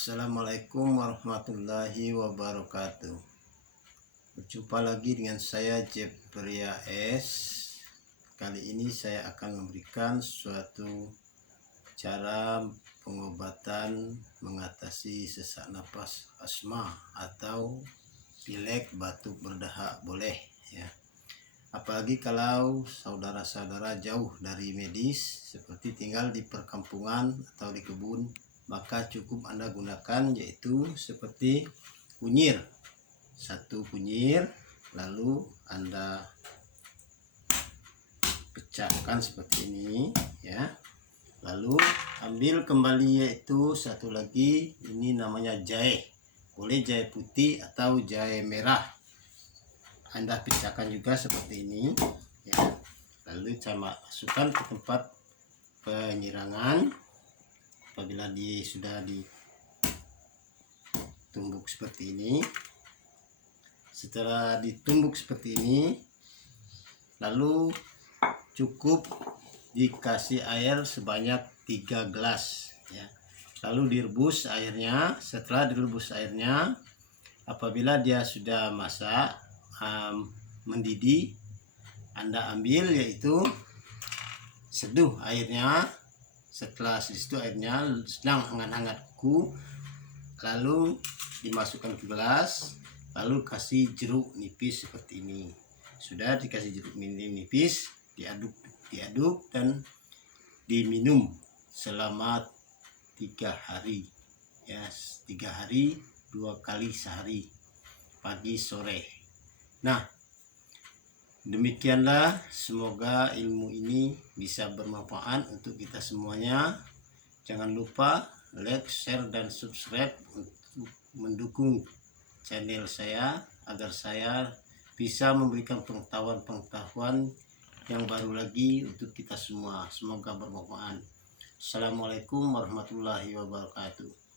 Assalamualaikum warahmatullahi wabarakatuh. Berjumpa lagi dengan saya Jepria S. Kali ini saya akan memberikan suatu cara pengobatan mengatasi sesak napas asma atau pilek, batuk, berdahak boleh ya. Apalagi kalau saudara-saudara jauh dari medis seperti tinggal di perkampungan atau di kebun, maka cukup Anda gunakan yaitu seperti kunyir. Satu kunyir lalu Anda pecahkan seperti ini ya. Lalu ambil kembali yaitu satu lagi, ini namanya jahe. Boleh jahe putih atau jahe merah. Anda pecahkan juga seperti ini ya. Lalu saya masukkan ke tempat penyirangan. Apabila sudah ditumbuk seperti ini, setelah ditumbuk seperti ini, lalu cukup dikasih air sebanyak 3 gelas ya. Lalu direbus airnya. Setelah direbus airnya, apabila dia sudah masak mendidih, Anda ambil yaitu seduh airnya. Setelah itu airnya sedang hangat-hangat kuku, lalu dimasukkan ke gelas, lalu kasih jeruk nipis seperti ini. Sudah dikasih jeruk nipis, diaduk dan diminum selama 3 hari ya. 3 hari 2 kali sehari, pagi sore. Nah, demikianlah, semoga ilmu ini bisa bermanfaat untuk kita semuanya. Jangan lupa like, share, dan subscribe untuk mendukung channel saya agar saya bisa memberikan pengetahuan-pengetahuan yang baru lagi untuk kita semua. Semoga bermanfaat. Assalamualaikum warahmatullahi wabarakatuh.